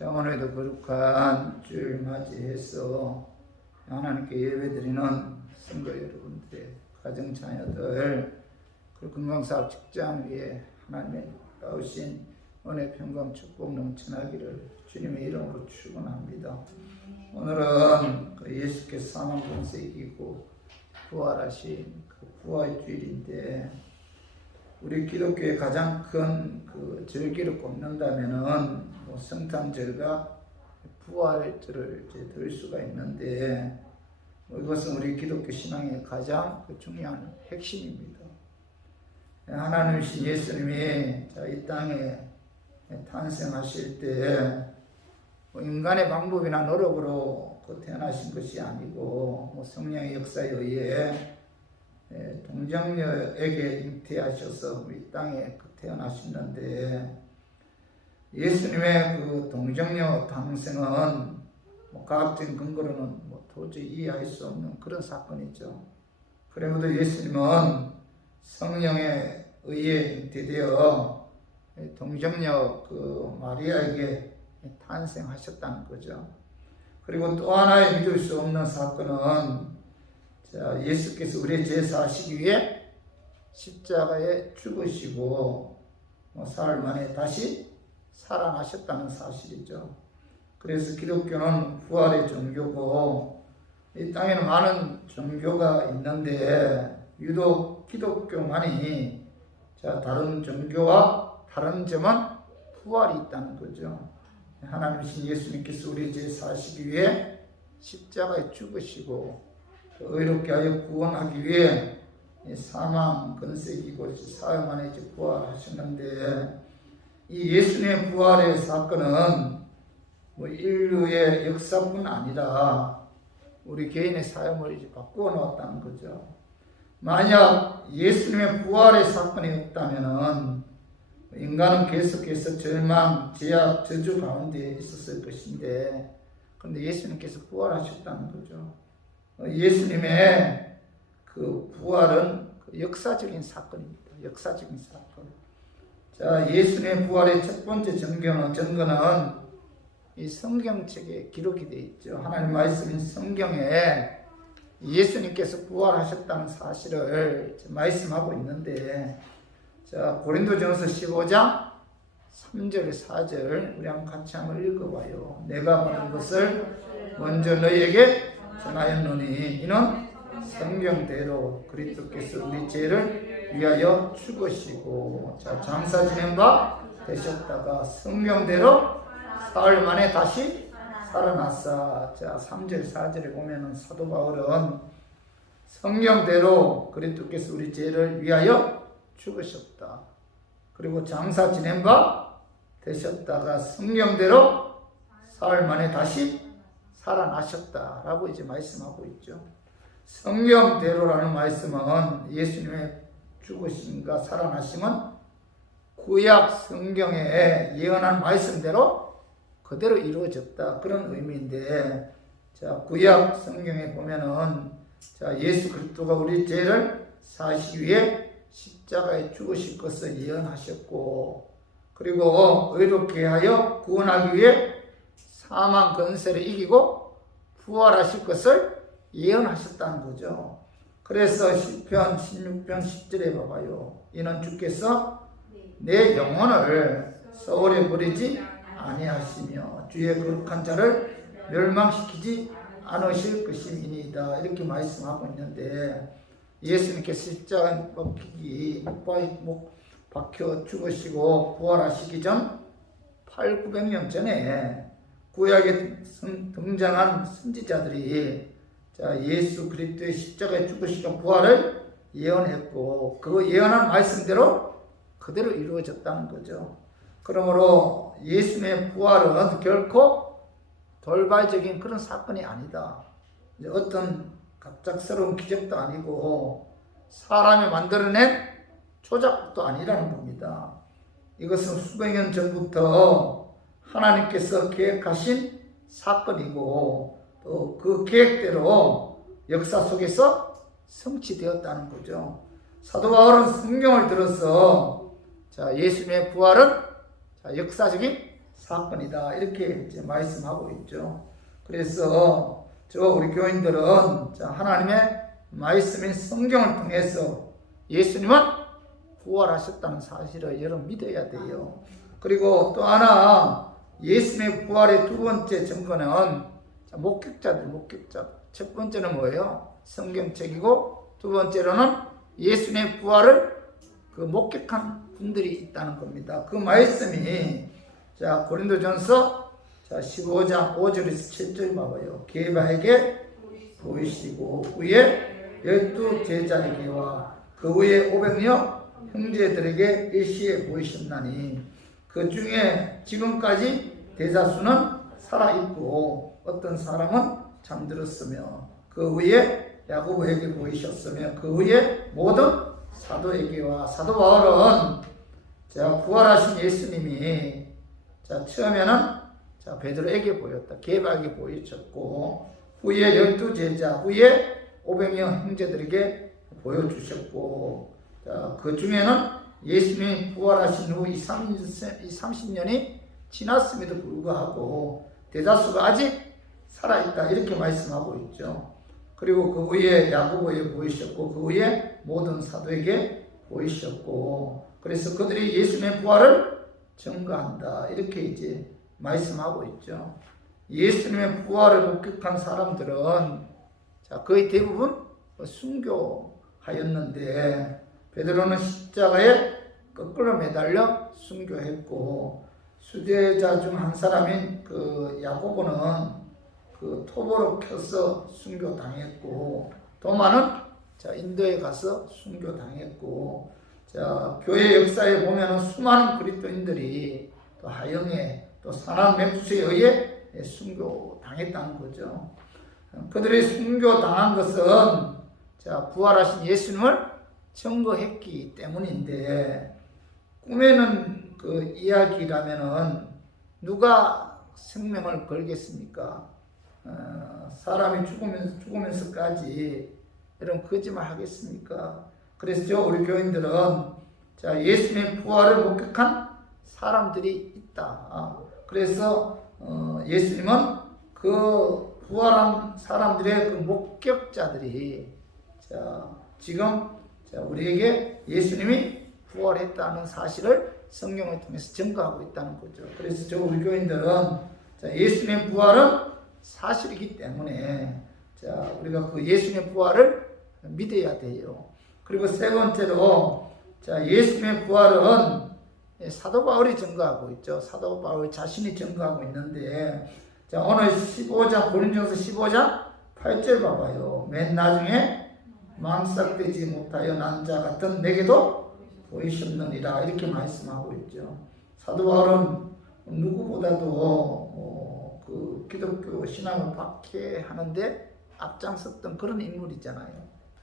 자, 오늘도 거룩한 주일 맞이해서 하나님께 예배드리는 성도 여러분들의 가정 자녀들, 그 건강사업 직장 위에 하나님의 나오신 은혜 평강 축복 넘쳐나기를 주님의 이름으로 축원합니다. 오늘은 그 예수께서 사망 권세 이기고 부활하신 그 부활 주일인데, 우리 기독교의 가장 큰 그 절기를 꼽는다면은 성탄절과 부활절을 이제 들 수가 있는데, 이것은 우리 기독교 신앙의 가장 중요한 핵심입니다. 하나님이신 예수님이 이 땅에 탄생하실 때 인간의 방법이나 노력으로 태어나신 것이 아니고 성령의 역사에 의해 동정녀에게 잉태하셔서 우리 땅에 태어나셨는데, 예수님의 그 동정녀 탄생은 과학적인 근거로는 도저히 이해할 수 없는 그런 사건이죠. 그래도 예수님은 성령에 의해 잉태되어 동정녀 그 마리아에게 탄생하셨다는 거죠. 그리고 또 하나의 믿을 수 없는 사건은, 예수께서 우리의 죄 사시기 위해 십자가에 죽으시고 사흘 만에 다시 살아나셨다는 사실이죠. 그래서 기독교는 부활의 종교고, 이 땅에는 많은 종교가 있는데 유독 기독교만이 다른 종교와 다른 점은 부활이 있다는 거죠. 하나님이신 예수님께서 우리의 죄 사시기 위해 십자가에 죽으시고 의롭게 하여 구원하기 위해 사망 권세 이기고 사흘 만에 부활하셨는데, 이 예수님의 부활의 사건은 인류의 역사뿐 아니라 우리 개인의 삶을 바꾸어 놓았다는 거죠. 만약 예수님의 부활의 사건이 없다면 인간은 계속해서 절망, 제약, 저주 가운데 있었을 것인데, 그런데 예수님께서 부활하셨다는 거죠. 예수님의 그 부활은 역사적인 사건입니다. 역사적인 사건. 예수님의 부활의 첫 번째 증거는 이 성경책에 기록이 되어 있죠. 하나님 말씀인 성경에 예수님께서 부활하셨다는 사실을 말씀하고 있는데, 고린도전서 15장 3절 4절 우리 같이 한번 읽어봐요. 내가 받은 것을 먼저 너희에게 전하였노니 이는 성경대로 그리스도께서 우리 죄를 위하여 죽으시고 장사 지낸 바 되셨다가 성경대로 사흘 만에 다시 살아났사. 3절 4절에 보면은 사도 바울은 성경대로 그리스도께서 우리 죄를 위하여 죽으셨다, 그리고 장사 지낸 바 되셨다가 성경대로 사흘 만에 다시 살아나셨다라고 이제 말씀하고 있죠. 성경대로라는 말씀은 예수님의 죽으심과 살아나심은 구약 성경에 예언한 말씀대로 그대로 이루어졌다, 그런 의미인데, 구약 성경에 보면은 예수 그리스도가 우리 죄를 사시기 위해 십자가에 죽으실 것을 예언하셨고, 그리고 의롭게 하여 구원하기 위해 사망 권세를 이기고 부활하실 것을 예언하셨다는 거죠. 그래서 시편 16편 10절에 봐봐요. 이는 주께서 내 영혼을 소홀히 버리지 아니하시며 주의 거룩한 자를 멸망시키지 않으실 것임이니이다, 이렇게 말씀하고 있는데, 예수님께서 십자가에 못 박혀 죽으시고 부활하시기 전 800~900년 전에 구약에 등장한 선지자들이 예수 그리스도의 십자가에 죽으시고 부활을 예언했고, 그 예언한 말씀대로 그대로 이루어졌다는 거죠. 그러므로 예수님의 부활은 결코 돌발적인 그런 사건이 아니다. 어떤 갑작스러운 기적도 아니고 사람이 만들어낸 조작도 아니라는 겁니다. 이것은 수백 년 전부터 하나님께서 계획하신 사건이고, 또 그 계획대로 역사 속에서 성취되었다는 거죠. 사도 바울은 성경을 들어서 예수님의 부활은 역사적인 사건이다. 이렇게 이제 말씀하고 있죠. 그래서 우리 교인들은 하나님의 말씀인 성경을 통해서 예수님은 부활하셨다는 사실을 여러분 믿어야 돼요. 그리고 또 하나 예수님의 부활의 두 번째 증거는 목격자. 첫 번째는 뭐예요? 성경책이고 두 번째로는 예수님의 부활을 목격한 분들이 있다는 겁니다. 그 말씀이 고린도전서 15장 5절에서 7절 봐봐요. 게바에게 보이시고 후에 12 제자에게와 그 후에 500여 형제들에게 일시에 보이셨나니 그 중에 지금까지 대다수는 살아있고 어떤 사람은 잠들었으며 그 후에 야고보에게 보이셨으며 그 후에 모든 사도에게와 사도 바울은 부활하신 예수님이 처음에는 베드로에게 보였다. 게바에게 보이셨고 후에 12 제자 후에 500명 형제들에게 보여주셨고 그 중에는 예수님이 부활하신 후 30년이 지났음에도 불구하고 대다수가 아직 살아있다 이렇게 말씀하고 있죠. 그리고 그 후에 야고보에 보이셨고 그 후에 모든 사도에게 보이셨고 그래서 그들이 예수님의 부활을 증거한다 이렇게 이제 말씀하고 있죠. 예수님의 부활을 목격한 사람들은 거의 대부분 순교하였는데 베드로는 십자가에 거꾸로 매달려 순교했고 수제자 중 한 사람인 야고보는 토보로 켜서 순교당했고 도마는 인도에 가서 순교당했고 교회 역사에 보면 수많은 그리스도인들이 또 하영에 또 산악 맹수에 의해 순교당했다는 거죠. 그들이 순교당한 것은 부활하신 예수님을 증거했기 때문인데 꿈에는 이야기라면은 누가 생명을 걸겠습니까? 사람이 죽으면서까지 이런 거짓말 하겠습니까? 그래서 우리 교인들은 예수님의 부활을 목격한 사람들이 있다. 그래서 예수님은 그 부활한 사람들의 목격자들이 지금 우리에게 예수님이 부활했다는 사실을 성경을 통해서 증거하고 있다는 거죠. 그래서 우리 교인들은 예수님의 부활은 사실이기 때문에 우리가 그 예수님의 부활을 믿어야 돼요. 그리고 세 번째로 예수님의 부활은 사도 바울이 증거하고 있죠. 사도 바울 자신이 증거하고 있는데 오늘 15장 고린도전서 15장 8절 봐봐요. 맨 나중에 망삭되지 못하여 난 자 같은 내게도 보이셨느니라 이렇게 말씀하고 있죠. 사도 바울은 누구보다도 기독교 신앙을 박해하는데 앞장섰던 그런 인물이잖아요.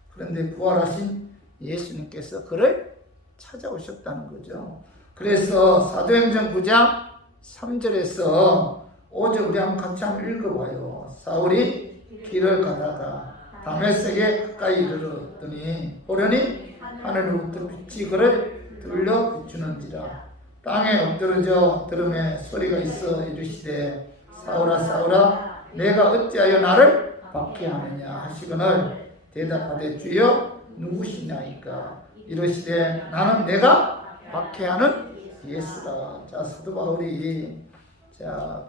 그런데 부활하신 예수님께서 그를 찾아오셨다는 거죠. 그래서 사도행전 9장 3절에서 5절 우리 같이 한번 읽어봐요. 사울이 길을 가다가 다메섹에 가까이 이르렀더니 호련히 하늘로부터 빛이 그를 둘러 비추는지라. 땅에 엎드러져 들음에 소리가 있어 이르시되 사울아 사울아 내가 어찌하여 나를 박해하느냐 하시거늘 대답하되 주여 누구시냐이까. 이르시되 나는 내가 박해하는 예수라. 사도 바울이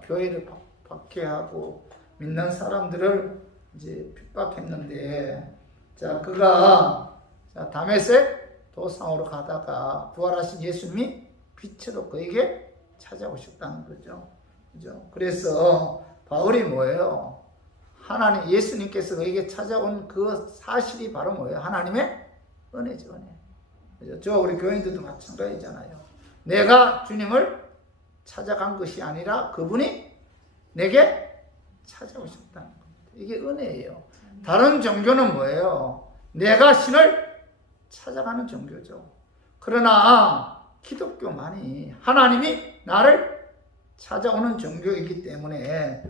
교회를 박해하고 믿는 사람들을 이제 핍박했는데 그가 다메섹 도상으로 가다가 부활하신 예수님이 빛으로 그에게 찾아오셨다는 거죠. 그죠? 그래서 바울이 뭐예요? 하나님 예수님께서 그에게 찾아온 그 사실이 바로 뭐예요? 하나님의 은혜죠, 은혜. 그죠? 우리 교인들도 마찬가지잖아요. 내가 주님을 찾아간 것이 아니라 그분이 내게 찾아오셨다는 겁니다. 이게 은혜예요. 다른 종교는 뭐예요? 내가 신을 찾아가는 종교죠. 그러나 기독교만이 하나님이 나를 찾아오는 종교이기 때문에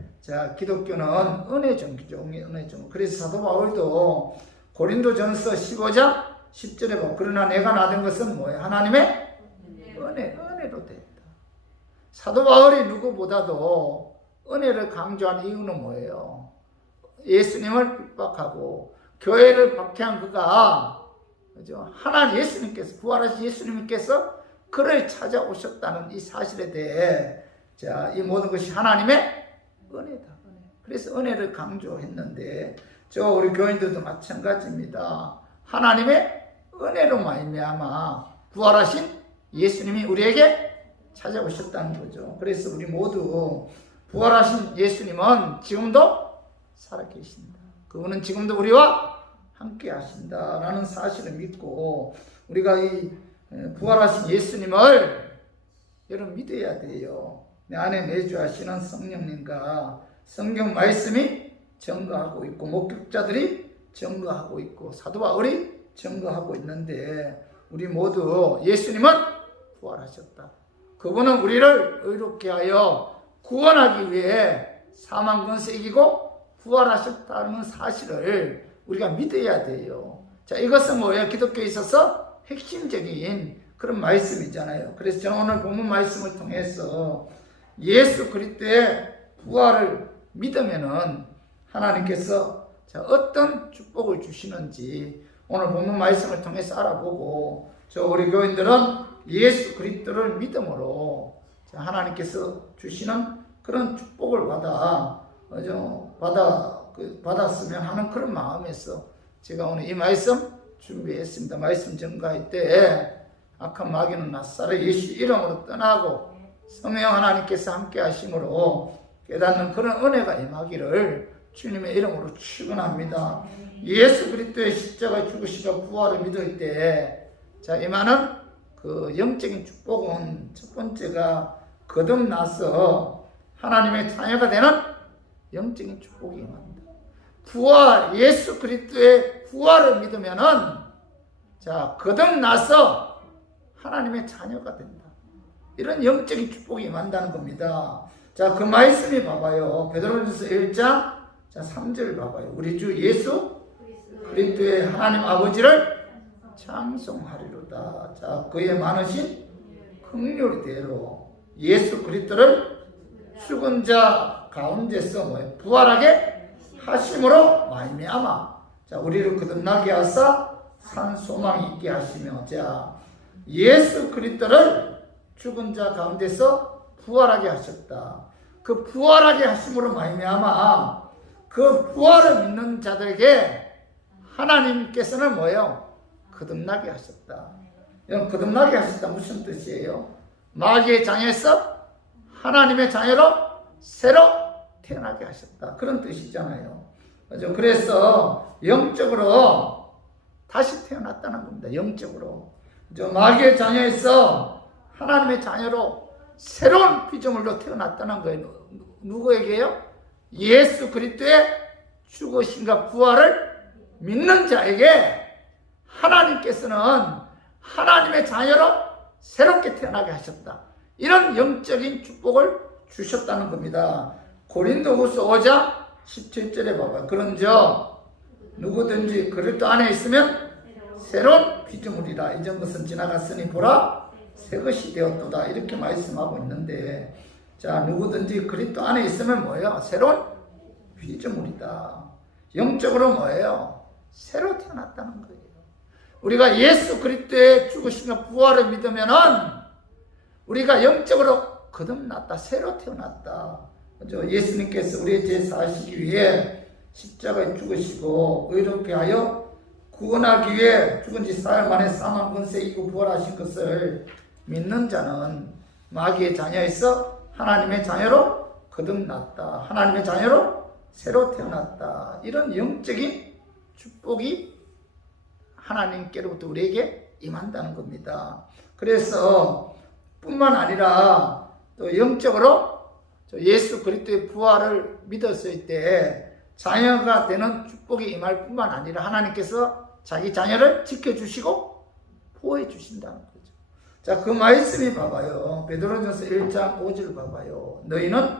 기독교는 은혜 종교죠. 은혜 종교. 그래서 사도 바울도 고린도전서 15장 10절에 봐. 그러나 내가 나된 것은 뭐예요? 하나님의 은혜로 됐다. 사도 바울이 누구보다도 은혜를 강조한 이유는 뭐예요? 예수님을 핍박하고 교회를 박해한 그가, 그죠? 하나님 예수님께서, 부활하신 예수님께서 그를 찾아오셨다는 이 사실에 대해, 자, 이 모든 것이 하나님의 은혜다. 그래서 은혜를 강조했는데, 우리 교인들도 마찬가지입니다. 하나님의 은혜로 말미암아 부활하신 예수님이 우리에게 찾아오셨다는 거죠. 그래서 우리 모두 부활하신 예수님은 지금도 살아계신다. 그분은 지금도 우리와 함께 하신다라는 사실을 믿고, 우리가 이 부활하신 예수님을 여러분 믿어야 돼요. 내 안에 내주하시는 성령님과 성경 말씀이 증거하고 있고, 목격자들이 증거하고 있고, 사도 바울이 증거하고 있는데, 우리 모두 예수님은 부활하셨다. 그분은 우리를 의롭게 하여 구원하기 위해 사망 권세 이기고 부활하셨다는 사실을 우리가 믿어야 돼요. 자, 이것은 뭐예요? 기독교에 있어서 핵심적인 그런 말씀이잖아요. 그래서 저는 오늘 본문 말씀을 통해서 예수 그리스도의 부활을 믿으면은 하나님께서 어떤 축복을 주시는지 오늘 본문 말씀을 통해서 알아보고, 우리 교인들은 예수 그리스도를 믿음으로 하나님께서 주시는 그런 축복을 받았으면 하는 그런 마음에서 제가 오늘 이 말씀 준비했습니다. 말씀 전가할 때 악한 마귀는 나사렛 예수 이름으로 떠나고 성령 하나님께서 함께 하심으로 깨닫는 그런 은혜가 임하기를 주님의 이름으로 축원합니다. 예수 그리스도의 십자가 죽으시고 부활을 믿을 때, 임하는 그 영적인 축복은 첫 번째가 거듭나서 하나님의 자녀가 되는 영적인 축복이 임합니다. 예수 그리스도의 부활을 믿으면은, 거듭나서 하나님의 자녀가 된다. 이런 영적인 축복이 임한다는 겁니다. 그 말씀이 봐봐요. 베드로전서 1장 3절 봐봐요. 우리 주 예수 그리스도의 하나님 아버지를 찬송하리로다. 그의 많으신 긍휼대로 예수 그리스도를 죽은 자 가운데서 부활하게 하심으로 말미암아 우리를 거듭나게 하사 산 소망이 있게 하시며, 예수 그리스도를 죽은 자 가운데서 부활하게 하셨다. 그 부활하게 하심으로 말미암아 그 부활을 믿는 자들에게 하나님께서는 거듭나게 하셨다. 이런 거듭나게 하셨다 무슨 뜻이에요? 마귀의 장에서 하나님의 자녀로 새로 태어나게 하셨다. 그런 뜻이잖아요. 그죠? 그래서 영적으로 다시 태어났다는 겁니다. 영적으로. 그죠? 마귀의 자녀에서 하나님의 자녀로 새로운 피조물로 태어났다는 거예요. 누구에게요? 예수 그리스도의 죽으심과 부활을 믿는 자에게 하나님께서는 하나님의 자녀로 새롭게 태어나게 하셨다. 이런 영적인 축복을 주셨다는 겁니다. 고린도후서 5장 17절에 봐봐. 그런즉 누구든지 그리스도 안에 있으면 새로운 피조물이라. 이전 것은 지나갔으니 보라 새 것이 되었도다. 이렇게 말씀하고 있는데, 누구든지 그리스도 안에 있으면 뭐예요? 새로운 피조물이다. 영적으로 뭐예요? 새로 태어났다는 거예요. 우리가 예수 그리스도의 죽으심과 부활을 믿으면은 우리가 영적으로 거듭났다. 새로 태어났다. 그죠? 예수님께서 우리의 죄 사하시기 위해 십자가에 죽으시고 의롭게 하여 구원하기 위해 죽은 지 사흘 만에 사망 권세 있고 부활하신 것을 믿는 자는 마귀의 자녀에서 하나님의 자녀로 거듭났다. 하나님의 자녀로 새로 태어났다. 이런 영적인 축복이 하나님께로부터 우리에게 임한다는 겁니다. 그래서 뿐만 아니라 또 영적으로 예수 그리스도의 부활을 믿었을 때 자녀가 되는 축복이 임할 뿐만 아니라 하나님께서 자기 자녀를 지켜주시고 보호해 주신다는 거죠. 그 말씀이 봐봐요. 베드로전서 1장 5절 봐봐요. 너희는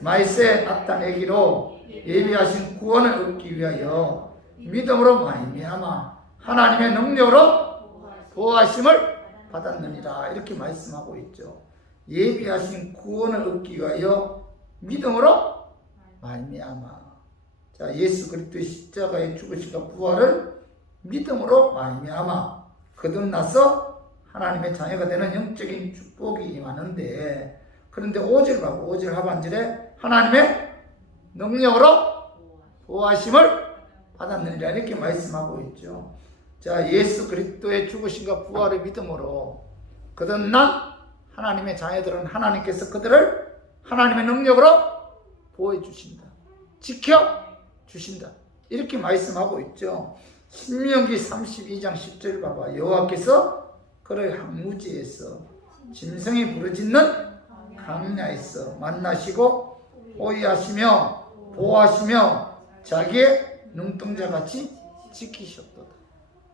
말세에 나타내기로 예비하신 구원을 얻기 위하여 믿음으로 말미암아 하나님의 능력으로 보호하심을 받았느니라. 이렇게 말씀하고 있죠. 예비하신 구원을 얻기 위하여 믿음으로 말미암아. 자, 예수 그리스도의 십자가의 죽으심과 부활을 믿음으로 말미암아 거듭나서 하나님의 자녀가 되는 영적인 축복이 임하는데, 그런데 5절 봐고 5절 하반절에 하나님의 능력으로 보호하심을 받았느니라 이렇게 말씀하고 있죠. 자, 예수 그리스도의 죽으심과 부활의 믿음으로 거듭난 하나님의 자녀들은 하나님께서 그들을 하나님의 능력으로 보호해 주신다, 지켜 주신다 이렇게 말씀하고 있죠. 신명기 32장 10절 봐봐. 여호와께서 그를 항무지에서 짐승이 부르짖는 강야에서 만나시고 호위하시며 보호하시며 자기의 눈동자같이 지키셨도다.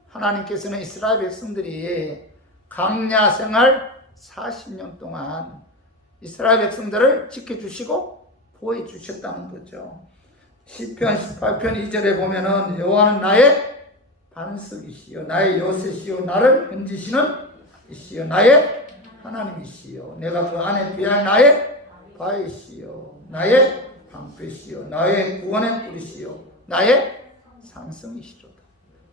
하나님께서는 이스라엘 백성들이 강야 생활 40년 동안 이스라엘 백성들을 지켜주시고 보호해 주셨다는 거죠. 시편 18편 2절에 보면은 여호와는 나의 반석이시요 나의 요새시요 나를 건지시는 이시요 나의 하나님이시요 내가 그 안에 피할 나의 바위시요 나의 방패시요 나의 구원의 뿌리시요 나의 상승이시로다.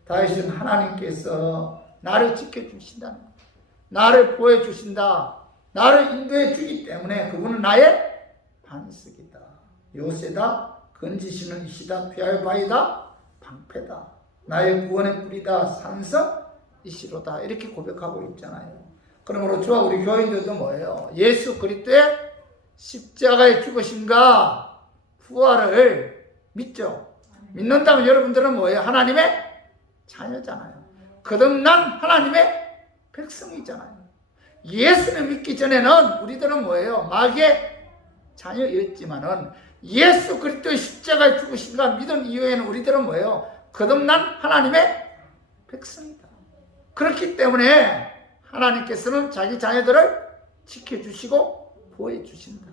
다윗은 하나님께서 나를 지켜주신다는 것, 나를 보호해주신다, 나를 인도해 주기 때문에 그분은 나의 반석이다, 요새다, 건지시는 이시다, 피할 바위다, 방패다, 나의 구원의 뿌리다, 상승이시로다 이렇게 고백하고 있잖아요. 그러므로 저와 우리 교인들도 뭐예요? 예수 그리스도의 십자가의 죽으심과 부활을 믿죠. 믿는다면 여러분들은 뭐예요? 하나님의 자녀잖아요. 거듭난 하나님의 백성이잖아요. 예수를 믿기 전에는 우리들은 뭐예요? 마귀의 자녀였지만은 예수 그리스도의 십자가의 죽으심과 믿은 이후에는 우리들은 뭐예요? 거듭난 하나님의 백성이다. 그렇기 때문에 하나님께서는 자기 자녀들을 지켜주시고 보호해 주신다,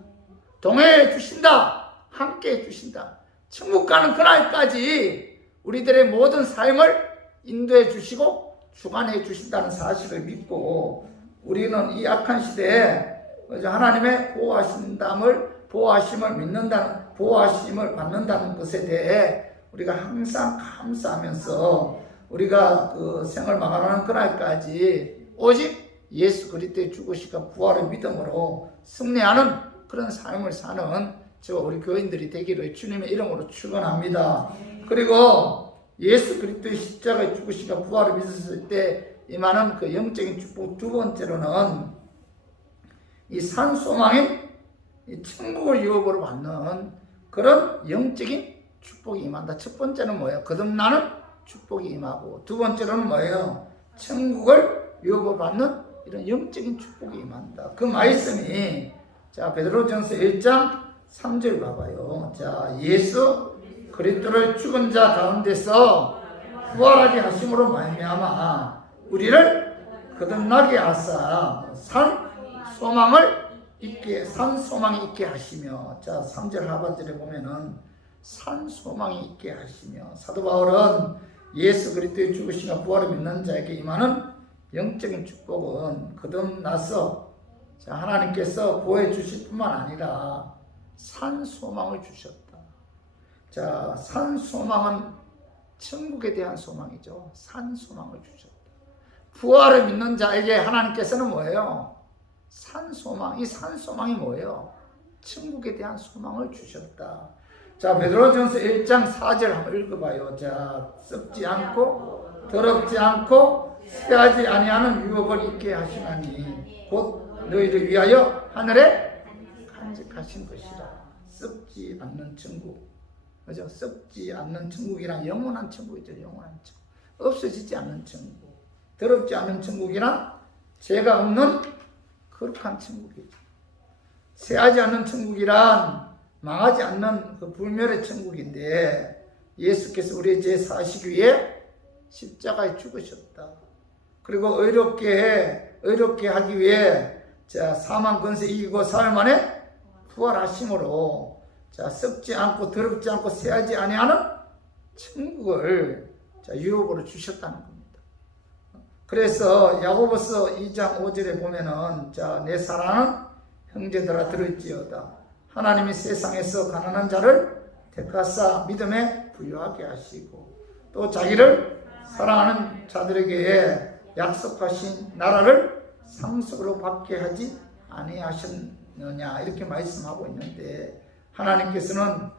동행해 주신다, 함께 해 주신다. 천국 가는 그날까지 우리들의 모든 삶을 인도해 주시고 주관해 주신다는 사실을 믿고, 우리는 이 악한 시대에 하나님의 보호하심을 믿는다는, 보호하심을 받는다는 것에 대해 우리가 항상 감사하면서 우리가 그 생을 마감하는 그날까지 오직 예수 그리스도의 죽으심과 부활의 믿음으로 승리하는 그런 삶을 사는 저와 우리 교인들이 되기를 주님의 이름으로 축원합니다. 그리고 예수 그리스도의 십자가의 죽으심과 부활을 믿었을 때 임하는 그 영적인 축복, 두 번째로는 이 산 소망인 이 천국을 유업으로 받는 그런 영적인 축복이 임한다. 첫 번째는 뭐예요? 거듭나는 축복이 임하고, 두 번째로는 뭐예요? 천국을 유업으로 받는 이런 영적인 축복이 임한다. 그 말씀이 자 베드로전서 1장 3절 봐봐요. 자, 예수 그리스도를 죽은 자 가운데서 부활하게 하심으로 말미암아 우리를 거듭나게 하사 산 소망이 있게 하시며, 자 3절 하반절에 보면은 산 소망이 있게 하시며, 사도 바울은 예수 그리스도의 죽으심과 부활을 믿는 자에게 임하는 영적인 축복은 거듭나서 자 하나님께서 보호해 주실 뿐만 아니라 산 소망을 주셨다. 자, 산 소망은 천국에 대한 소망이죠. 산 소망을 주셨다. 부활을 믿는 자에게 하나님께서는 뭐예요? 산 소망. 이 산 소망이 뭐예요? 천국에 대한 소망을 주셨다. 자, 베드로전서 1장 4절 한번 읽어봐요. 자, 썩지 않고 더럽지 않고 쇠하지 아니하는 유업을 있게 하시나니 곧 너희를 위하여 하늘에 간직하신 것이라. 썩지 않는 천국, 그죠? 썩지 않는 천국이란 영원한 천국이죠. 영원한 천국, 없어지지 않는 천국. 더럽지 않은 천국이란 죄가 없는 거룩한 천국이죠. 쇠하지 않는 천국이란 망하지 않는 그 불멸의 천국인데, 예수께서 우리의 죄 사시기 위해 십자가에 죽으셨다. 그리고 의롭게 하기 위해 자 사망 권세 이기고 사흘 만에 부활하심으로 자 썩지 않고 더럽지 않고 쇠하지 아니하는 천국을 자 유업으로 주셨다는 겁니다. 그래서 야고보서 2장 5절에 보면은 자 내 사랑하는 형제들아 들을지어다. 하나님이 세상에서 가난한 자를 택하사 믿음에 부유하게 하시고 또 자기를 사랑하는 자들에게 약속하신 나라를 상속으로 받게 하지 아니하셨느냐 이렇게 말씀하고 있는데, 하나님께서는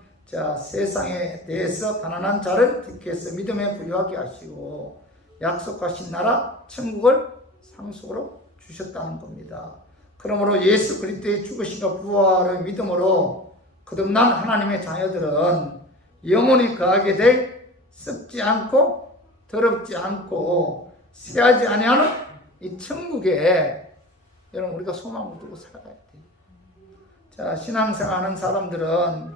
세상에 대해서 가난한 자를 택해서 믿음에 부유하게 하시고 약속하신 나라 천국을 상속으로 주셨다는 겁니다. 그러므로 예수 그리스도의 죽으심과 부활의 믿음으로 거듭난 하나님의 자녀들은 영원히 거하게 될 썩지 않고 더럽지 않고 쇠하지 아니하는 이 천국에 여러분 우리가 소망을 두고 살아야 돼요. 신앙생활하는 사람들은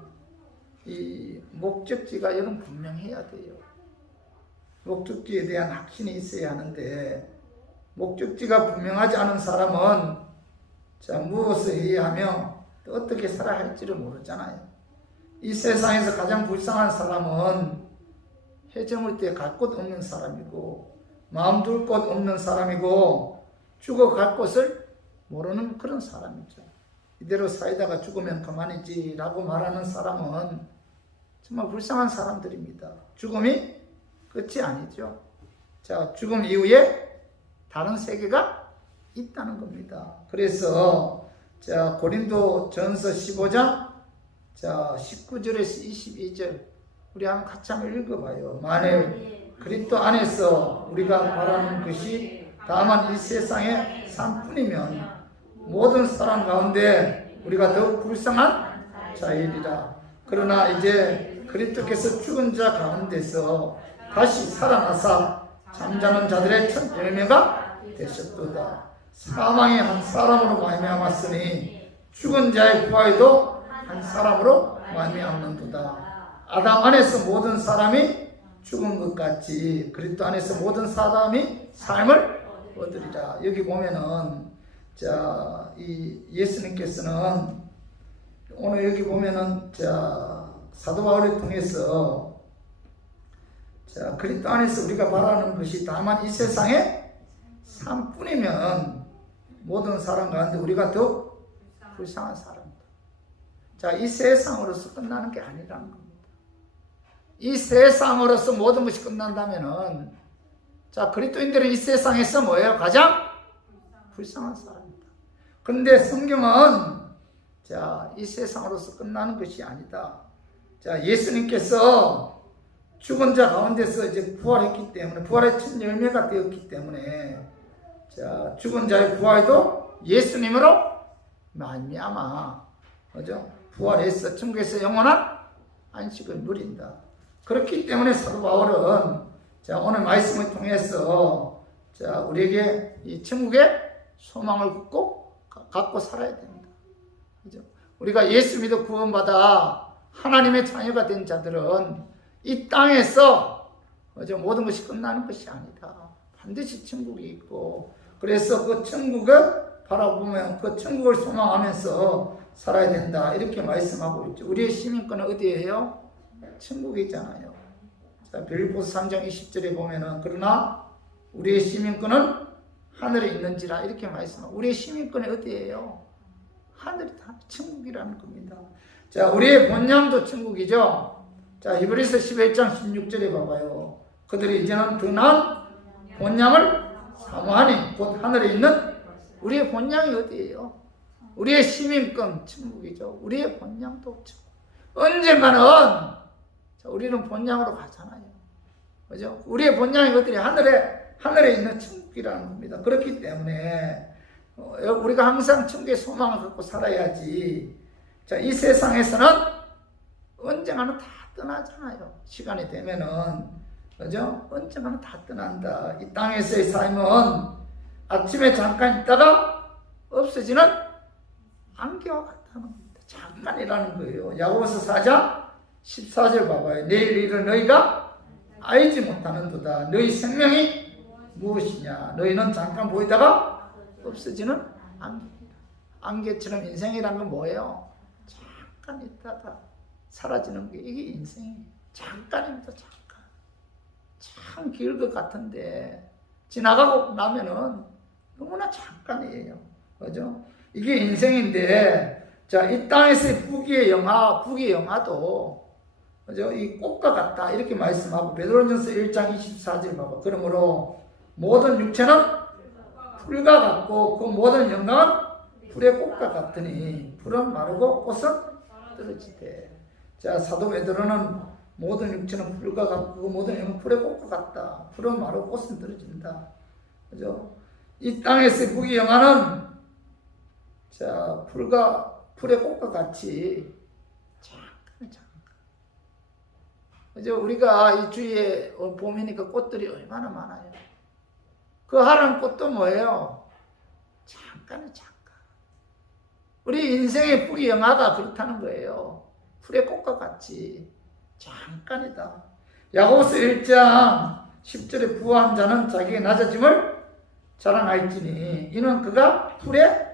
이 목적지가 여러분 분명해야 돼요. 목적지에 대한 확신이 있어야 하는데, 목적지가 분명하지 않은 사람은 무엇을 해야 하며 또 어떻게 살아야 할지를 모르잖아요. 이 세상에서 가장 불쌍한 사람은 해저물 때 갈 곳 없는 사람이고 마음 둘 곳 없는 사람이고 죽어갈 곳을 모르는 그런 사람이죠. 이대로 살다가 죽으면 그만이지 라고 말하는 사람은 정말 불쌍한 사람들입니다. 죽음이 끝이 아니죠. 죽음 이후에 다른 세계가 있다는 겁니다. 그래서 고린도 전서 15장 19절에서 22절 우리 한번 같이 한번 읽어봐요. 만일 그리스도 안에서 우리가 바라는 것이 다만 이 세상의 삶뿐이면 모든 사람 가운데 우리가 더욱 불쌍한 자이리라. 그러나 이제 그리스도께서 죽은 자 가운데서 다시 살아나사 잠자는 자들의 첫 열매가 되셨도다. 사망이 한 사람으로 말미암았으니 죽은 자의 부활도 한 사람으로 말미암는도다. 아담 안에서 모든 사람이 죽은 것 같이 그리스도 안에서 모든 사람이 삶을 얻으리라. 여기 보면은 이 예수님께서는 오늘 여기 보면은 사도 바울을 통해서 그리스도 안에서 우리가 바라는 것이 다만 이 세상의 삶뿐이면 모든 사람 가운데 우리가 더 불쌍한 사람이다. 이 세상으로서 끝나는 게 아니라는 겁니다. 이 세상으로서 모든 것이 끝난다면은 그리스도인들은 이 세상에서 뭐예요? 가장 불쌍한 사람이다. 그런데 성경은 이 세상으로서 끝나는 것이 아니다. 예수님께서 죽은 자 가운데서 이제 부활했기 때문에, 부활의 첫 열매가 되었기 때문에 죽은 자의 부활도 예수님으로 말미암아 그죠? 부활해서 천국에서 영원한 안식을 누린다. 그렇기 때문에 사도 바울은 오늘 말씀을 통해서 우리에게 이 천국의 소망을 갖고 살아야 됩니다. 그죠? 우리가 예수 믿어 구원받아 하나님의 자녀가 된 자들은 이 땅에서 모든 것이 끝나는 것이 아니다. 반드시 천국이 있고, 그래서 그 천국을 바라보면 그 천국을 소망하면서 살아야 된다. 이렇게 말씀하고 있죠. 우리의 시민권은 어디예요? 천국에 있잖아요. 빌립보서 3장 20절에 보면은 그러나 우리의 시민권은 하늘에 있는지라 이렇게 말씀하고, 우리의 시민권이 어디예요? 하늘이 다 천국이라는 겁니다. 우리의 본향도 천국이죠. 히브리서 11장 16절에 봐봐요. 그들이 이제는 더 나은 본향을 사모하니 곧 하늘에 있는 우리의 본향이 어디예요? 우리의 시민권 천국이죠. 우리의 본향도 천국. 언젠가는 우리는 본향으로 가잖아요. 그죠? 우리의 본향이 어디래? 하늘에 있는 천국이라는 겁니다. 그렇기 때문에 우리가 항상 천국의 소망을 갖고 살아야지. 이 세상에서는 언젠가는 다 떠나잖아요. 시간이 되면은, 그죠? 언젠가는 다 떠난다. 이 땅에서의 삶은 아침에 잠깐 있다가 없어지는 안개와 같다는 겁니다. 잠깐이라는 거예요. 야고보서 4장 14절 봐봐요. 내일 일을 너희가 알지 못하는도다. 너희 생명이 무엇이냐? 너희는 잠깐 보이다가 없어지는 안개입니다. 안개처럼 인생이라는 건 뭐예요? 잠깐 있다가 사라지는 게 이게 인생이에요. 잠깐입니다. 잠깐. 참 길 것 같은데 지나가고 나면은 너무나 잠깐이에요. 그죠? 이게 인생인데, 자, 이 땅에서의 부귀의 영화도, 그죠? 이 꽃과 같다. 이렇게 말씀하고, 베드로전서 1장 24절 봐봐. 그러므로 모든 육체는 풀과 같고, 그 모든 영광은 풀의 꽃과 같으니, 풀은 마르고 꽃은 떨어지되. 자, 사도 베드로는 모든 육체는 풀과 같고, 그 모든 영광은 풀의 꽃과 같다. 풀은 마르고 꽃은 떨어진다. 그죠? 이 땅에서의 부귀 영화는, 자, 풀의 꽃과 같이 잠깐. 그죠? 우리가 이 주위에 봄이니까 꽃들이 얼마나 많아요. 그 하얀 꽃도 뭐예요? 잠깐. 우리 인생의 부귀 영화가 그렇다는 거예요. 풀의 꽃과 같이 잠깐이다. 야고보서 1장 10절에 부한 자는 자기의 낮아짐을 자랑할지니 이는 그가 풀의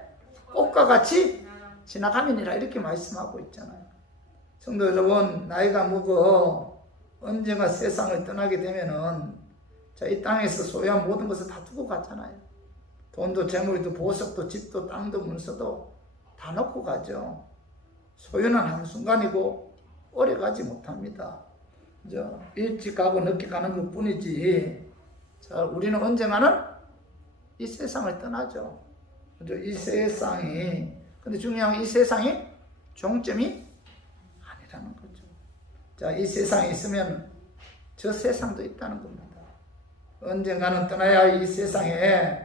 꽃과 같이 지나감이니라 이렇게 말씀하고 있잖아요. 성도 여러분, 나이가 먹어 언젠가 세상을 떠나게 되면은 자, 이 땅에서 소유한 모든 것을 다 두고 가잖아요. 돈도 재물도 보석도 집도 땅도 문서도 다 놓고 가죠. 소유는 한순간이고 오래 가지 못합니다. 그죠? 일찍 가고 늦게 가는 것 뿐이지. 자, 우리는 언젠가는 이 세상을 떠나죠. 그죠? 이 세상이, 근데 중요한 건 이 세상이 종점이 아니라는 거죠. 자, 이 세상에 있으면 저 세상도 있다는 겁니다. 언젠가는 떠나야 할 이 세상에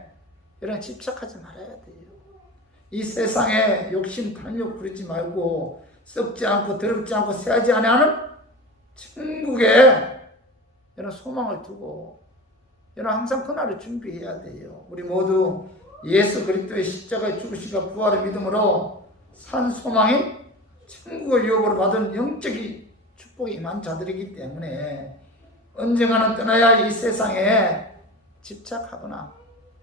이런 집착하지 말아야 돼요. 이 세상에 욕심, 탐욕 부리지 말고 썩지 않고 더럽지 않고 쇠하지 아니하는 천국에 이런 소망을 두고 이런 항상 그날을 준비해야 돼요. 우리 모두 예수 그리스도의 십자가의 죽으심과 부활의 믿음으로 산 소망인 천국을 유업으로 받은 영적인 축복이 임한 자들이기 때문에 언젠가는 떠나야 이 세상에 집착하거나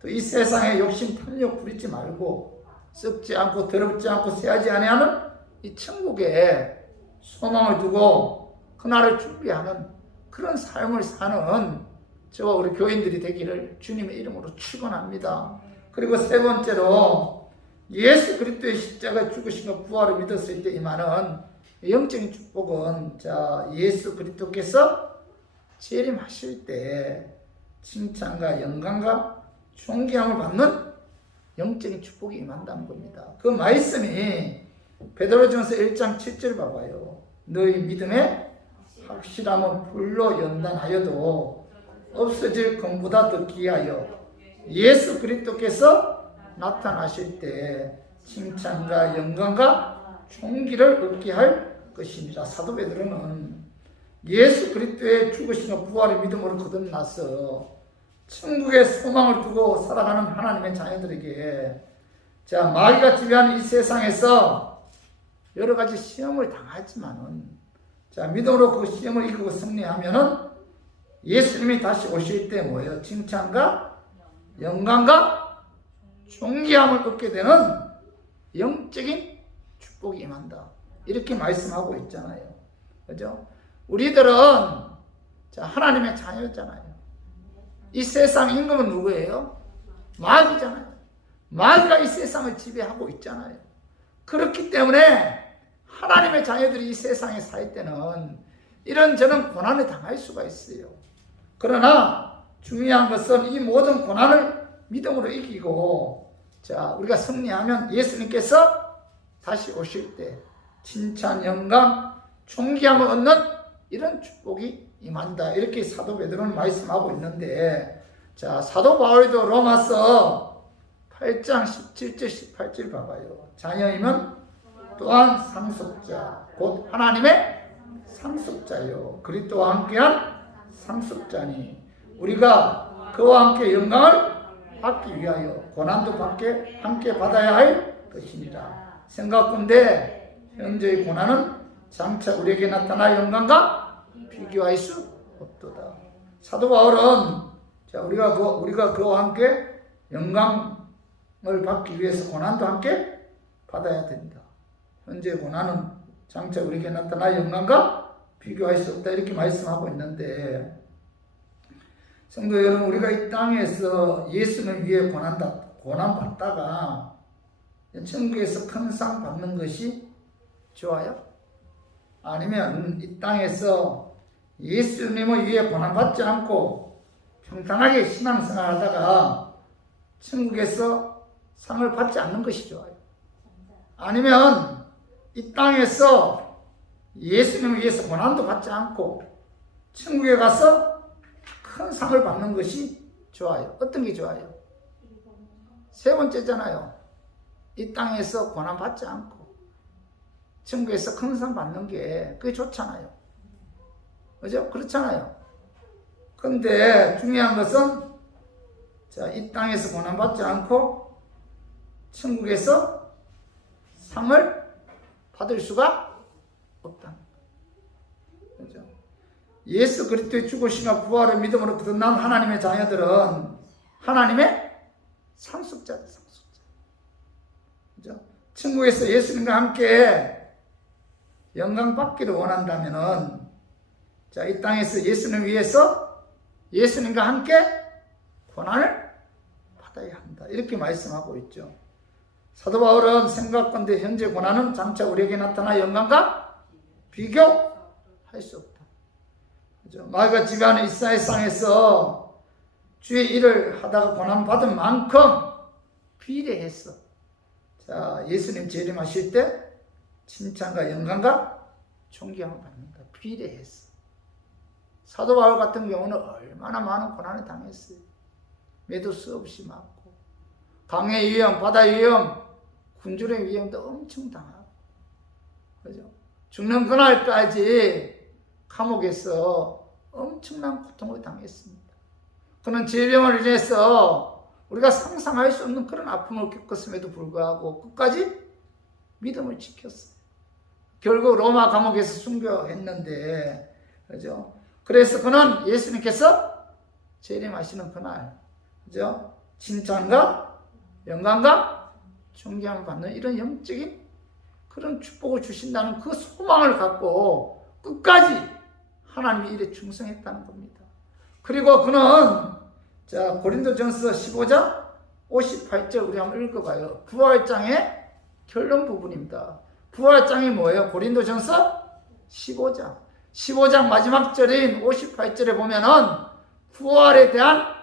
또 이 세상에 욕심 탐욕 부리지 말고 썩지 않고 더럽지 않고 쇠하지 아니하는 이 천국에 소망을 두고 그날을 준비하는 그런 삶을 사는 저와 우리 교인들이 되기를 주님의 이름으로 축원합니다. 그리고 세 번째로 예수 그리스도의 십자가 죽으심과 부활을 믿었을 때 임하는 영적인 축복은 자, 예수 그리스도께서 재림하실 때 칭찬과 영광과 존귀함을 받는 영적인 축복이 임한다는 겁니다. 그 말씀이 베드로전서 1장 7절 봐봐요. 너희 믿음의 확실함은 불로 연단하여도 없어질 것보다 더 귀하여 예수 그리스도께서 나타나실 때 칭찬과 영광과 존귀를 얻게 할 것입니다. 사도 베드로는 예수 그리스도의 죽으심과 부활의 믿음으로 거듭나서 천국의 소망을 두고 살아가는 하나님의 자녀들에게 자, 마귀가 지배하는 이 세상에서 여러 가지 시험을 당하지만은 자, 믿음으로 그 시험을 이기고 승리하면은 예수님이 다시 오실 때 뭐예요? 칭찬과 영광과 존귀함을 얻게 되는 영적인 축복이 임한다. 이렇게 말씀하고 있잖아요. 그죠? 우리들은 자, 하나님의 자녀잖아요. 이 세상 임금은 누구예요? 마귀잖아요. 마귀가 이 세상을 지배하고 있잖아요. 그렇기 때문에 하나님의 자녀들이 이 세상에 살 때는 이런저런 고난을 당할 수가 있어요. 그러나 중요한 것은 이 모든 고난을 믿음으로 이기고 자, 우리가 승리하면 예수님께서 다시 오실 때 칭찬, 영광, 존귀함을 얻는 이런 축복이 임한다. 이렇게 사도 베드로는 말씀하고 있는데 자, 사도 바울도 로마서 8장 17절 18절 봐봐요. 자녀이면 또한 상속자 곧 하나님의 상속자요 그리스도와 함께한 상속자니 우리가 그와 함께 영광을 받기 위하여 고난도 함께 받아야 할 것이니라. 생각건대 현재의 고난은 장차 우리에게 나타날 영광과 비교할 수 없도다. 사도 바울은 자, 우리가 그와 함께 영광을 받기 위해서 고난도 함께 받아야 된다. 현재 고난은 장차 우리에게 나타날 영광과 비교할 수 없다. 이렇게 말씀하고 있는데 성도 여러분, 우리가 이 땅에서 예수를 위해 고난 받다가 천국에서 큰 상 받는 것이 좋아요? 아니면 이 땅에서 예수님을 위해 고난받지 않고 평탄하게 신앙생활 하다가 천국에서 상을 받지 않는 것이 좋아요? 아니면 이 땅에서 예수님을 위해서 고난도 받지 않고 천국에 가서 큰 상을 받는 것이 좋아요? 어떤 게 좋아요? 세 번째잖아요. 이 땅에서 고난 받지 않고 천국에서 큰 상 받는 게 그게 좋잖아요. 그죠? 그렇잖아요. 근데 중요한 것은 자, 이 땅에서 고난 받지 않고 천국에서 상을 받을 수가 없다. 그죠? 예수 그리스도의 죽으심과 부활을 믿음으로 거듭난 하나님의 자녀들은 하나님의 상속자다. 상속자. 그죠? 천국에서 예수님과 함께 영광 받기를 원한다면은 자, 이 땅에서 예수님을 위해서 예수님과 함께 고난을 받아야 한다. 이렇게 말씀하고 있죠. 사도 바울은 생각건대 현재 고난은 장차 우리에게 나타날 영광과 비교할 수 없다. 그죠? 마귀가 지배하는 이스라엘 땅에서 주의 일을 하다가 고난 받은 만큼 비례했어. 자, 예수님 재림하실 때 칭찬과 영광과 존경을 받는다. 비례했어. 사도 바울 같은 경우는 얼마나 많은 고난을 당했어요. 매도 수없이 맞고 강의 위험, 바다 위험, 군주의 위험도 엄청 당하고, 그죠? 죽는 그날까지 감옥에서 엄청난 고통을 당했습니다. 그는 질병을 인해서 우리가 상상할 수 없는 그런 아픔을 겪었음에도 불구하고 끝까지 믿음을 지켰어요. 결국 로마 감옥에서 순교했는데, 그죠? 그래서 그는 예수님께서 재림하시는 그날, 그죠? 칭찬과 영광과 존경을 받는 이런 영적인 그런 축복을 주신다는 그 소망을 갖고 끝까지 하나님의 일에 충성했다는 겁니다. 그리고 그는 자, 고린도전서 15장 58절 우리 한번 읽어봐요. 부활장의 결론 부분입니다. 부활장이 뭐예요? 고린도전서 15장. 15장 마지막 절인 58절에 보면은 부활에 대한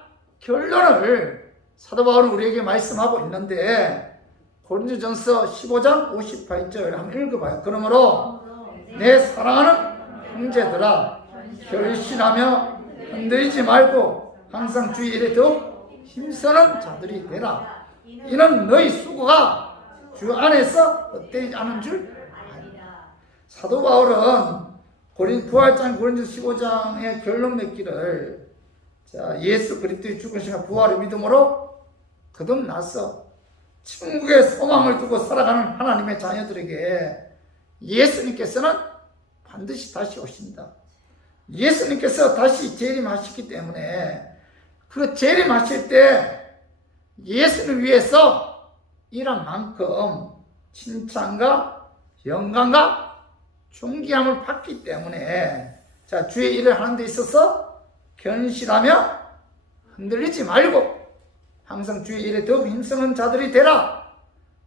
결론을 사도 바울은 우리에게 말씀하고 있는데 고린도전서 15장 58절 한번 읽어봐요. 그러므로 내 사랑하는 형제들아 결심하며 흔들리지 말고 항상 주의 일에 더욱 힘쓰는 자들이 되라. 이는 너희 수고가 주 안에서 헛되지 않은 줄 아니라. 사도 바울은 부활장 고린도서 15장의 결론 맺기를 자, 예수 그리스도의 죽으심과 부활의 믿음으로 거듭나서 천국의 소망을 두고 살아가는 하나님의 자녀들에게 예수님께서는 반드시 다시 오신다. 예수님께서 다시 재림하시기 때문에 그 재림하실 때 예수를 위해서 일한 만큼 칭찬과 영광과 존귀함을 받기 때문에 자, 주의 일을 하는 데 있어서 견실하며 흔들리지 말고 항상 주의 일에 더욱 힘쓰는 자들이 되라.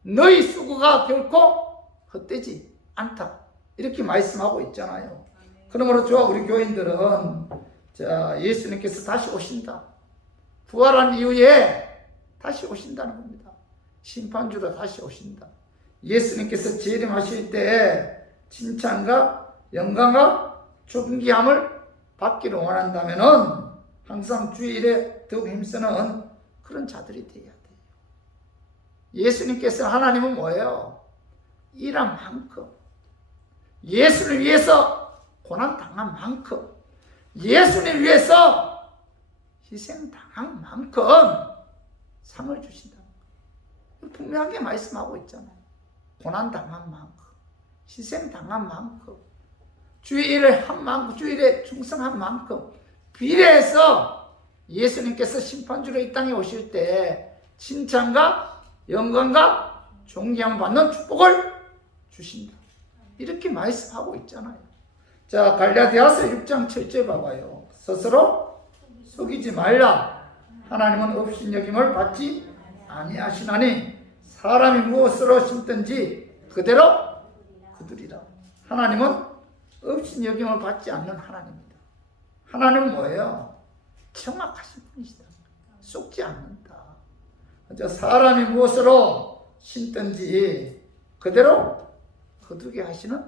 너희 수고가 결코 헛되지 않다. 이렇게 말씀하고 있잖아요. 그러므로 저와 우리 교인들은 자, 예수님께서 다시 오신다. 부활한 이후에 다시 오신다는 겁니다. 심판주로 다시 오신다. 예수님께서 재림하실 때 칭찬과 영광과 존귀함을 받기를 원한다면은 항상 주의 일에 더욱 힘쓰는 그런 자들이 되어야 돼요. 예수님께서 하나님은 뭐예요? 일한 만큼 예수를 위해서 고난 당한 만큼 예수를 위해서 희생 당한 만큼 상을 주신다. 분명하게 말씀하고 있잖아요. 고난 당한 만큼 희생 당한 만큼 주의 일을 한 만큼 주의 일에 충성한 만큼 비례해서 예수님께서 심판주로 이 땅에 오실 때 칭찬과 영광과 존경을 받는 축복을 주신다. 이렇게 말씀하고 있잖아요. 자, 갈라디아서 6장 7절 봐봐요. 스스로 속이지 말라. 하나님은 업신여김을 받지 아니하시나니 사람이 무엇으로 심든지 그대로 거두리라. 하나님은 업신여김을 받지 않는 하나님입니다. 하나님은 뭐예요? 정확하신 분이시다. 속지 않는다. 사람이 무엇으로 심든지 그대로 거두게 하시는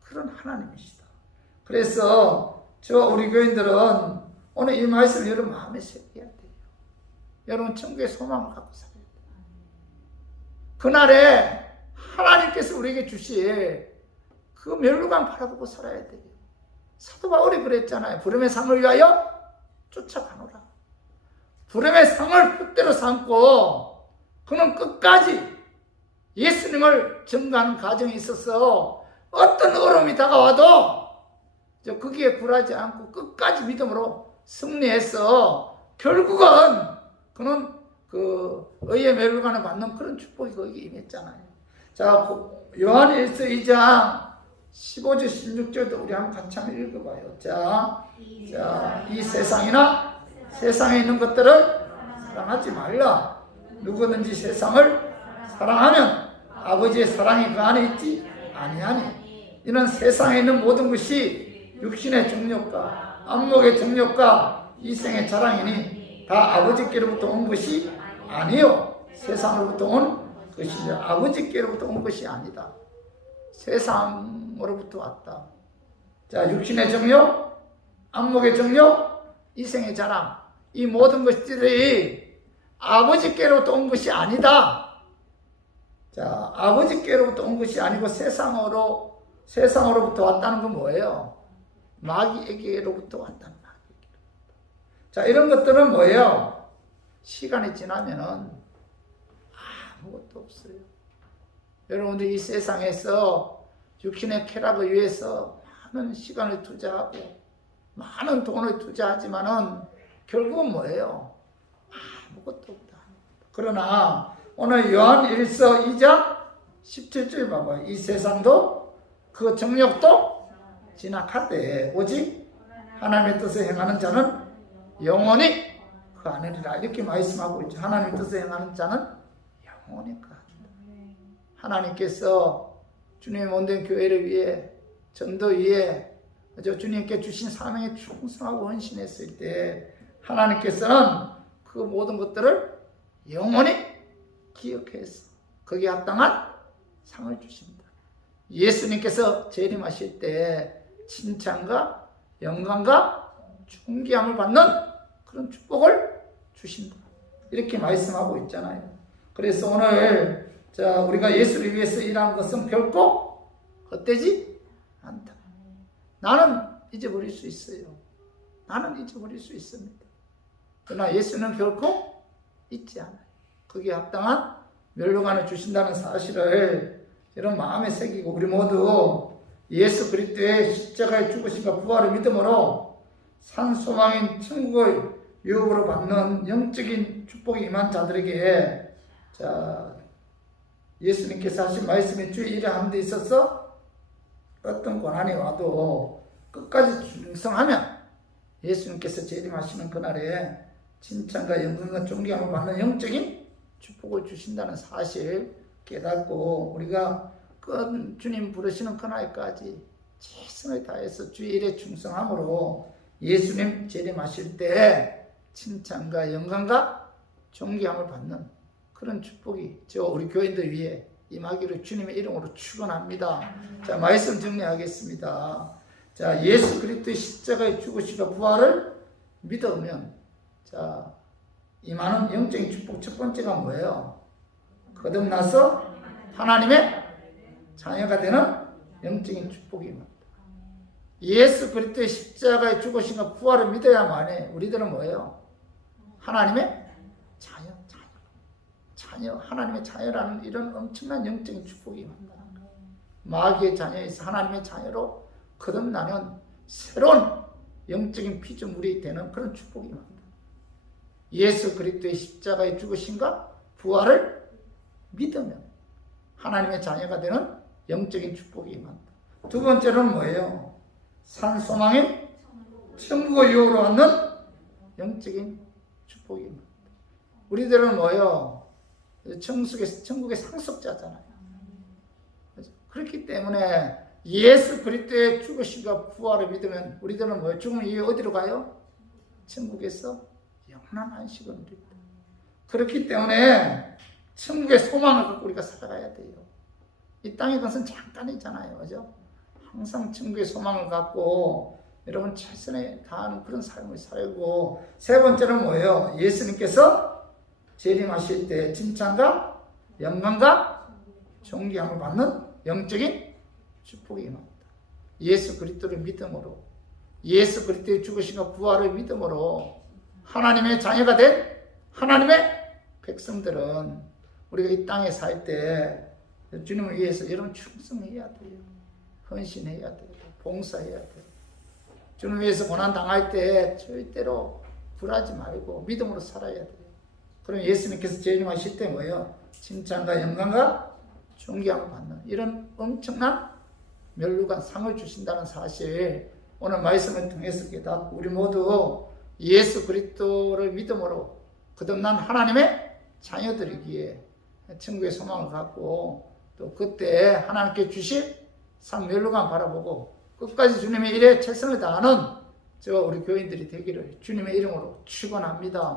그런 하나님이시다. 그래서 우리 교인들은 오늘 이 말씀을 여러분 마음에 새겨야 돼요. 여러분 천국의 소망을 갖고 살아야 돼요. 그날에 하나님께서 우리에게 주실 그 멸루관 바라보고 살아야 돼요. 사도 바울이 그랬잖아요. 부름의 상을 위하여 쫓아가노라. 부름의 상을 뜻대로 삼고 그는 끝까지 예수님을 증거하는 과정에 있어서 어떤 어려움이 다가와도 거기에 굴하지 않고 끝까지 믿음으로 승리해서 결국은 그는 그 의의 멸루관을 받는 그런 축복이 거기에 임했잖아요. 자, 요한일서 2장 15절 16절도 우리 한번 같이 한번 읽어봐요. 자, 이 세상이나 세상에 있는 것들을 사랑하지 말라. 누구든지 세상을 사랑하면 아버지의 사랑이 그 안에 있지 아니하니. 이는 세상에 있는 모든 것이 육신의 정욕과 안목의 정욕과 이생의 자랑이니 다 아버지께로부터 온 것이 아니요 세상으로부터 온 것이죠. 아버지께로부터 온 것이 아니다. 세상으로부터 왔다. 자, 육신의 정욕, 안목의 정욕, 이생의 자랑, 이 모든 것들이 아버지께로부터 온 것이 아니다. 자, 아버지께로부터 온 것이 아니고 세상으로부터 왔다는 건 뭐예요? 마귀에게로부터 왔다는 마귀에게로부터. 자, 이런 것들은 뭐예요? 시간이 지나면은 아무것도 없어요. 여러분들 이 세상에서 육신의 쾌락을 위해서 많은 시간을 투자하고 많은 돈을 투자하지만은 결국은 뭐예요? 아무것도 없다. 그러나 오늘 요한 1서 2장 17절 봐봐요. 이 세상도 그 정욕도 지나가되 오직 하나님의 뜻을 행하는 자는 영원히 그 안에리라. 이렇게 말씀하고 있죠. 하나님의 뜻을 행하는 자는 영원히 그 안에. 하나님께서 주님의 몸된 교회를 위해 전도 위해 주님께 주신 사명에 충성하고 헌신했을 때 하나님께서는 그 모든 것들을 영원히 기억해서 거기에 합당한 상을 주십니다. 예수님께서 재림하실 때 칭찬과 영광과 존귀함을 받는 그런 축복을 주신다. 이렇게 말씀하고 있잖아요. 그래서 오늘 우리가 예수를 위해서 일하는 것은 결코 헛되지 않다. 나는 잊어버릴 수 있어요. 나는 잊어버릴 수 있습니다. 그러나 예수는 결코 잊지 않아요. 거기에 합당한 멸류관을 주신다는 사실을 여러분 마음에 새기고 우리 모두 예수 그리스도의 십자가의 죽으심과 부활의 믿음으로 산소망인 천국의 유업으로 받는 영적인 축복이 임한 자들에게 예수님께서 하신 말씀이 주의 일에 하는 데 있어서 어떤 고난이 와도 끝까지 충성하면 예수님께서 재림하시는 그날에 칭찬과 영광과 존경을 받는 영적인 축복을 주신다는 사실 깨닫고 우리가 주님 부르시는 그날까지 최선을 다해서 주의 일에 충성함으로 예수님 재림하실 때 칭찬과 영광과 존경을 받는 그런 축복이 우리 교인들 위해 임하기를 주님의 이름으로 축원합니다. 자, 말씀 정리하겠습니다. 자, 예수 그리스도의 십자가의 죽으심과 부활을 믿으면 임하는 영적인 축복 첫 번째가 뭐예요? 거듭나서 하나님의 자녀가 되는 영적인 축복입니다. 예수 그리스도의 십자가의 죽으심과 부활을 믿어야만 우리들은 뭐예요? 하나님의 자녀, 하나님의 자녀라는 이런 엄청난 영적인 축복이 임한다. 마귀의 자녀에서 하나님의 자녀로 거듭나는 새로운 영적인 피조물이 되는 그런 축복이 임한다. 예수 그리스도의 십자가의 죽으심과 부활을 믿으면 하나님의 자녀가 되는 영적인 축복이 임한다. 두 번째는 뭐예요? 산소망인 천국의 유업으로 얻는 영적인 축복이 임한다. 우리들은 뭐예요? 천국의 상속자잖아요. 그렇기 때문에 예수 그리스도의 죽으심과 부활을 믿으면 우리들은 뭐예요? 죽으면 이게 어디로 가요? 천국에서 영원한 안식을 누립니다. 그렇기 때문에 천국의 소망을 갖고 우리가 살아가야 돼요. 이 땅의 것은 잠깐이잖아요. 그죠? 항상 천국의 소망을 갖고 여러분 최선을 다하는 그런 삶을 살고, 세 번째는 뭐예요? 예수님께서 재림하실 때 칭찬과 영광과 존귀함을 받는 영적인 축복이 임합니다. 예수 그리스도를 믿음으로, 예수 그리스도의 죽으심과 부활을 믿음으로 하나님의 자녀가 된 하나님의 백성들은 우리가 이 땅에 살 때 주님을 위해서 여러분 충성해야 돼요. 헌신해야 돼요. 봉사해야 돼요. 주님을 위해서 고난 당할 때 절대로 굴하지 말고 믿음으로 살아야 돼요. 그럼 예수님께서 재림하실 때 뭐예요? 칭찬과 영광과 존귀함을 받는 이런 엄청난 멸류관 상을 주신다는 사실, 오늘 말씀을 통해서 깨닫고 우리 모두 예수 그리스도를 믿음으로 거듭난 하나님의 자녀들이기에 천국의 소망을 갖고, 또 그때 하나님께 주실 상 멸류관 바라보고 끝까지 주님의 일에 최선을 다하는 저와 우리 교인들이 되기를 주님의 이름으로 축원합니다.